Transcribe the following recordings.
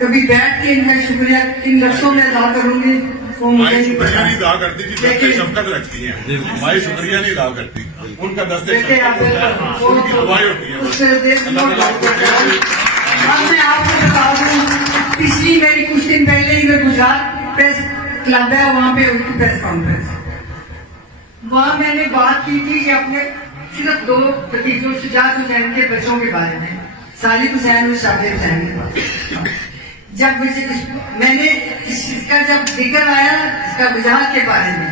کبھی بیٹھ کے ان کا شکریہ کن لفظوں میں ادا کروں گی وہ مجھے نہیں پتا، نہیں ادا کرتی جی، دستے شفقت رکھتی ہیں، ہماری شکریہ نہیں ادا کرتی، ان کا دستے اب میں آپ کو بتا دوں، پچھلی میری کچھ دن پہلے ہی میں گجرات پریس کلب ہے وہاں پہ ہوئی تھی پریس کانفرنس، وہاں میں نے بات کی تھی کہ اپنے صرف 2 بھتیجوں شجاعت حسین کے بچوں کے بارے میں، صالح حسین اور شابر حسین کے بارے میں. جب میں نے اس کا جب ذکر آیا اس کا وجاہت کے بارے میں،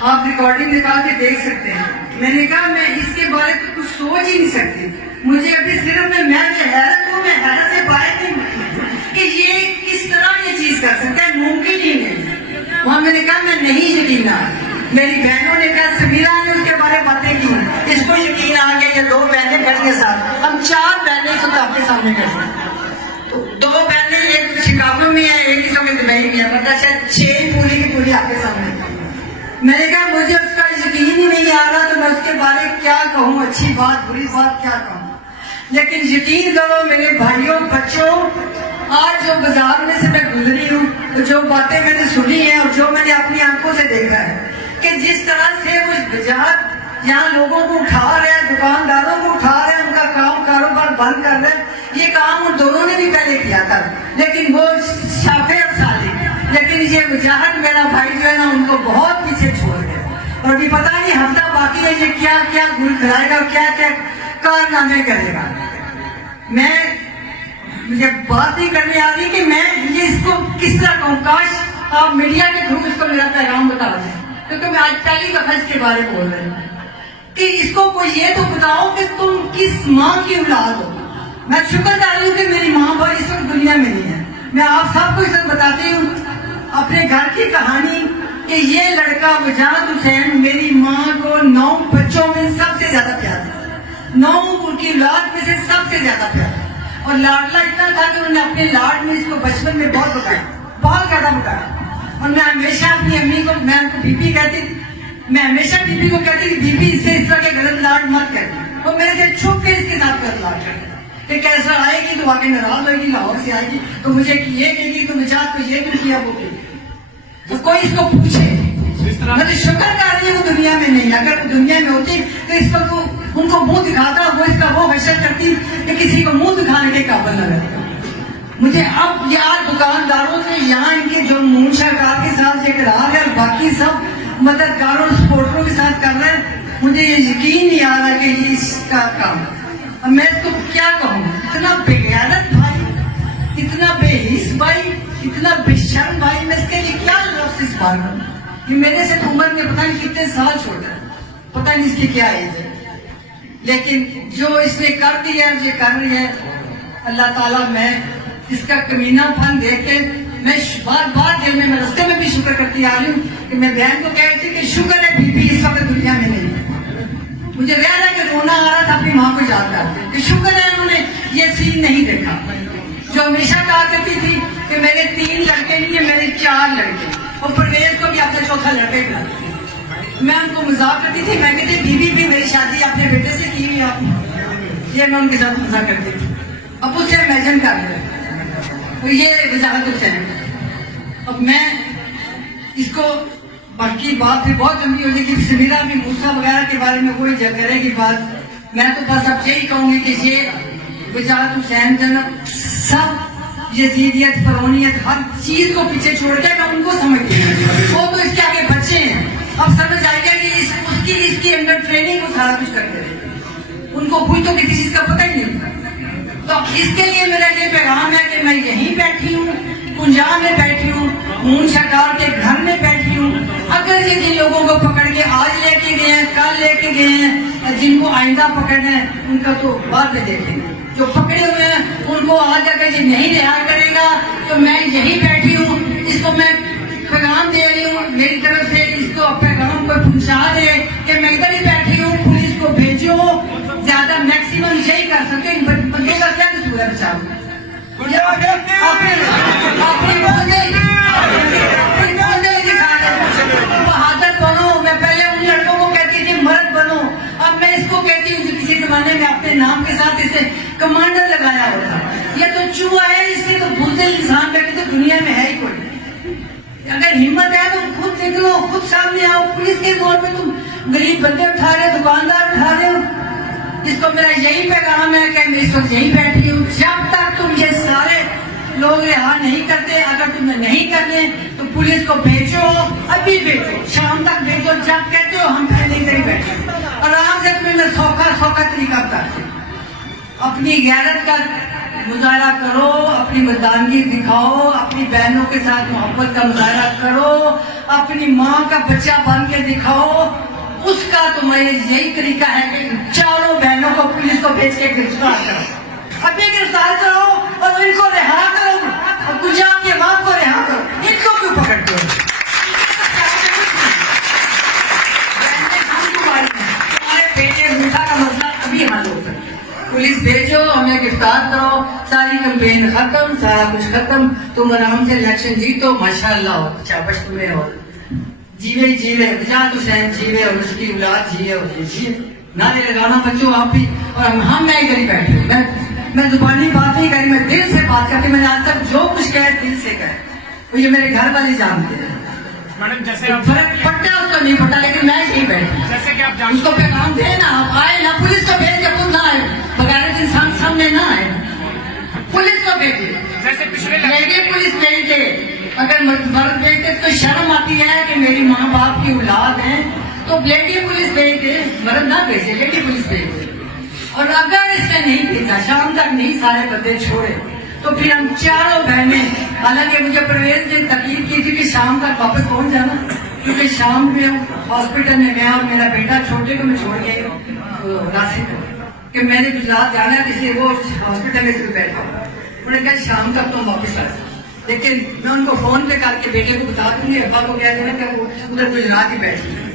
آپ ریکارڈنگ نکال کے دیکھ سکتے ہیں، میں نے کہا میں اس کے بارے میں کچھ سوچ ہی نہیں سکتی، مجھے ابھی صرف میں حیرت ہوں، میں حیرت سے باہر نہیں کہ یہ کس طرح یہ چیز کر سکتا ہے، ممکن ہی نہیں. وہاں میں نے کہا میں نہیں یقین آ، میری بہنوں نے کہا سمیرہ نے اس کے بارے میں باتیں کی، اس کو یقین آ گیا، یہ 2 بہنیں کھڑی ہیں ساتھ، ہم 4 بہنیں خود آپ کے سامنے کھڑی ہیں، 2 بہنیں ایک شکاگو میں ہے ایک اس وقت دبئی میں ہے، مطلب شاید 6 پوری کی پوری آپ کے سامنے. میں نے کہا مجھے اس کا یقین ہی نہیں آ رہا تو میں اس کے بارے میں کیا کہوں، اچھی بات بری بات کیا کہوں. لیکن یقین کرو میرے بھائیوں بچوں، آج جو بازار میں سے میں گزری ہوں، جو باتیں میں نے سنی ہیں اور جو میں نے اپنی آنکھوں سے دیکھا ہے کہ جس طرح سے وہ وجاہت یہاں لوگوں کو اٹھا رہے ہیں، دکانداروں کو اٹھا رہے ہیں، ان کا کام کاروبار بند کر رہے ہیں، یہ کام ان دونوں نے بھی پہلے کیا تھا، لیکن وہ شافع اور صالح، لیکن یہ وجاہت میرا بھائی جو ہے نا ان کو بہت پیچھے چھوڑ گیا، اور ابھی پتا نہیں ہفتہ باقی ہے یہ کیا کیا گل کھلائے گا، کیا کیا کارنامے کرے گا. میں مجھے بات نہیں کرنے آ رہی کہ میں یہ اس کو کس طرح کہوں، کاش آپ میڈیا کے تھرو اس کو میرا پیغام بتا دیں، کیونکہ میں آج پہلی دفعہ اس کے بارے میں بول رہی ہوں کہ اس کو کوئی یہ تو بتاؤ کہ تم کس ماں کی اولاد ہو. میں شکر کر رہی ہوں کہ میری ماں بھائی اس وقت دنیا میں نہیں ہے. میں آپ سب کو اس وقت بتاتی ہوں اپنے گھر کی کہانی کہ یہ لڑکا وجاہت حسین میری ماں کو 9 بچوں میں سب سے زیادہ پیار تھا، 9 ان کی اولاد میں سے سب سے زیادہ پیار تھا، اور لاڈلا اتنا تھا کہ انہوں نے اپنے لاڈ میں اس کو بچپن میں بہت بتایا، بہت زیادہ بتایا. اور میں ہمیشہ اپنی امی کو، میں ان کو بی بی کہتی، میں ہمیشہ بی بی کو کہتی کہ بی بی اس سے اس طرح کے غلط لاڈ مت کرتی، وہ میرے سے چھپ کے اس کے ساتھ غلط لاڈ کرتی کہ کیسا آئے گی تو آگے ناراض ہوئے گی، لاہور سے آئے گی تو مجھے یہ کہے گی، تو نجات کو یہ کیا وہ کہے گی، تو کوئی اس کو پوچھے. میں شکر کر رہی ہوں دنیا میں نہیں، اگر وہ دنیا میں ہوتی تو اس وقت ان کو منہ دکھاتا، وہ اس کا وہ حشر کرتی کہ کسی کو منہ دکھانے کے قابل نہ رہتا. مجھے اب یار دکانداروں سے یہاں ان کے جو منشاکار کے ساتھ یہ کرا رہے اور باقی سب مددگاروں سپورٹروں کے ساتھ کر رہے ہیں، مجھے یہ یقین نہیں آ رہا کہ یہ اس کا کام. اب میں اس کو کیا کہوں، اتنا بے غیرت بھائی، اتنا بے حس بھائی، اتنا بے شرم بھائی، میں اس کے لیے کیا لفظ اس بار کروں. یہ میرے سے عمر میں پتہ نہیں کتنے سال چھوٹا ہے، پتہ نہیں اس کی کیا ایج ہے، لیکن جو اس نے کر دیا ہے یہ کر رہی ہے. اللہ تعالیٰ میں اس کا کمینہ پن دیکھ کے میں بار بار دل میں رستے میں بھی شکر کرتی آ رہی ہوں کہ میں بہن کو کہتی کہ شکر ہے بی بی اس وقت دنیا میں نہیں ہے. مجھے رہ کہ رونا آ رہا تھا اپنی ماں کو یاد کرتے کہ شکر ہے انہوں نے یہ سین نہیں دیکھا. جو ہمیشہ کہا کرتی تھی کہ میرے 3 لڑکے نہیں ہیں، میرے 4 لڑکے، اور پرویز کو بھی اپنا چوتھا لڑکے پلا. میں ان کو مذاق کرتی تھی، میں کہتی بی بی بھی میری شادی اپنے بیٹے سے کی ہوئی آپ نے، یہ میں ان کے ساتھ مذاق کرتی تھی. اب اس سے امیجن کر لیں یہ وجاہت حسین. اب میں اس کو باقی بات بھی بہت لمبی ہو جائے گی، سمیرہ بھی موسیٰ وغیرہ کے بارے میں کوئی کرے گی بات. میں تو بس اب یہی کہوں گی کہ یہ وجاہت حسین جنب سب یزیدیت فرعونیت ہر چیز کو پیچھے چھوڑ کے میں ان کو سمجھتی ہوں، وہ تو اس کے آگے بچے ہیں. اب سمجھ آئے گا کہ اس کی انڈر ٹریننگ کو سارا کچھ کرتے رہے، ان کو کوئی تو کسی چیز کا پتہ ہی نہیں. تو اس کے لیے میرا یہ پیغام ہے کہ میں یہیں بیٹھی ہوں، کنجا میں بیٹھی ہوں، مون شکار کے گھر میں بیٹھی ہوں. اگر یہ جن لوگوں کو پکڑ کے آج لے کے گئے ہیں، کل لے کے گئے ہیں، جن کو آئندہ پکڑنا ہے ان کا تو بعد میں دیکھیں گے. جو پکڑے ہوئے ہیں ان کو آج اگر یہ نہیں رہا کرے گا تو میں یہیں بیٹھی ہوں. اس کو میں پیغام دے رہی ہوں میری طرف سے، اس کو پیغام کو پہنچا دے کہ میں ادھر ہی بیٹھی ہوں، پولیس کو بھیجو، زیادہ میکسیمم یہی کر سکتے. ان بندوں کا کیا قصور ہے بچاؤ، بہادر بنو. میں پہلے ان لڑکوں کو کہتی تھی مرد بنو، اب میں اس کو کہتی ہوں کسی زمانے میں اپنے نام کے ساتھ اسے کمانڈر لگایا ہوتا. یہ تو چوہا ہے اس سے تو بزدل انسان بیٹھے تو دنیا میں ہے ہی کوئی نہیں. اگر ہمت ہے تو خود نکلو, خود سامنے آؤ. پولیس کے زور پہ تم غریب بندے اٹھا رہے ہو, دکاندار اٹھا رہے ہو. جس کو میرا یہی پیغام ہے کہ میں اس وقت یہی بیٹھی ہوں, جب تک تم یہ سارے لوگ رہا نہیں کرتے, اگر تمہیں نہیں کرنے تو پولیس کو بھیجو, ابھی بھیجو, شام تک بھیجو. جب کہتے ہو ہم پہلے ہی نہیں بیٹھے, آرام سے تمہیں میں سوکھا طریقہ بتاتی ہوں. اپنی غیرت کا مظاہرہ کرو, اپنی مردانگی دکھاؤ, اپنی بہنوں کے ساتھ محبت کا مظاہرہ کرو, اپنی ماں کا بچہ بن کے دکھاؤ. اس کا تمہیں یہی طریقہ ہے کہ چاروں بہنوں کو پولیس کو بھیج کے گرفتار کرو, ابھی گرفتار کرو اور ان کو رہا کرو, اور گجرات کے باپ کو رہا کرو. ان کو کیوں پکڑتے ہو؟ تمہارے بیٹے میٹھا کا مسئلہ ابھی حل ہو سکتا ہے. پولیس بھیجو, ہمیں گرفتار کرو, ساری کمپین ختم, سارا کچھ ختم. تم آرام سے الیکشن جیتو, ماشاءاللہ ہو, شاباش تمہیں ہو. جیوے بجات حسین جیوے اور اس کی اولاد جیوے اور جیوے. نعرے لگانا بچوں آپ بھی, اور ہم میں ادھر ہی بیٹھے. میں زبانی بات نہیں کری, میں دل سے بات کرتی. میں نے آج تک جو کچھ کہا دل سے کہا, وہ یہ میرے گھر والے جانتے ہیں. میڈم جیسے آپ فرق پڑتا ہے اس کو نہیں پڑتا, لیکن میں یہی بیٹھی. جیسے کہ آپ اس جانتے کو پیغام دے نا, آپ آئے نا, پولیس کو بھیج کے خود نہ آئے, بغیر انسان سامنے نہ آئے. پولیس کو بھیجے, جیسے پچھلے لیڈی پولیس بھیجے. اگر مرد بھیجتے تو شرم آتی ہے کہ میری ماں باپ کی اولاد ہے, تو لیڈی پولیس بھیج دے, مرد نہ بھیجے, لیڈی پولیس بھیج دے. اور اگر اس نے نہیں بھیجا, شام تک نہیں سارے بندے چھوڑے, تو پھر ہم چاروں بہنیں, حالانکہ مجھے پرویز نے تقریر کی تھی کہ شام تک واپس پہنچ جانا, کیونکہ شام میں ہاسپٹل میں میں اور میرا بیٹا چھوٹے کو میں چھوڑ گئی راستے کہ میں نے گجرات جانا ہے, اس لیے وہ ہاسپٹل میں پھر بیٹھا. انہوں نے کہا شام تک تم واپس آ جاؤ, لیکن میں ان کو فون پہ کر کے بیٹے کو بتا دوں گی, ابا کو کہہ دینا کہ وہ ادھر گجرات ہی بیٹھ گئی.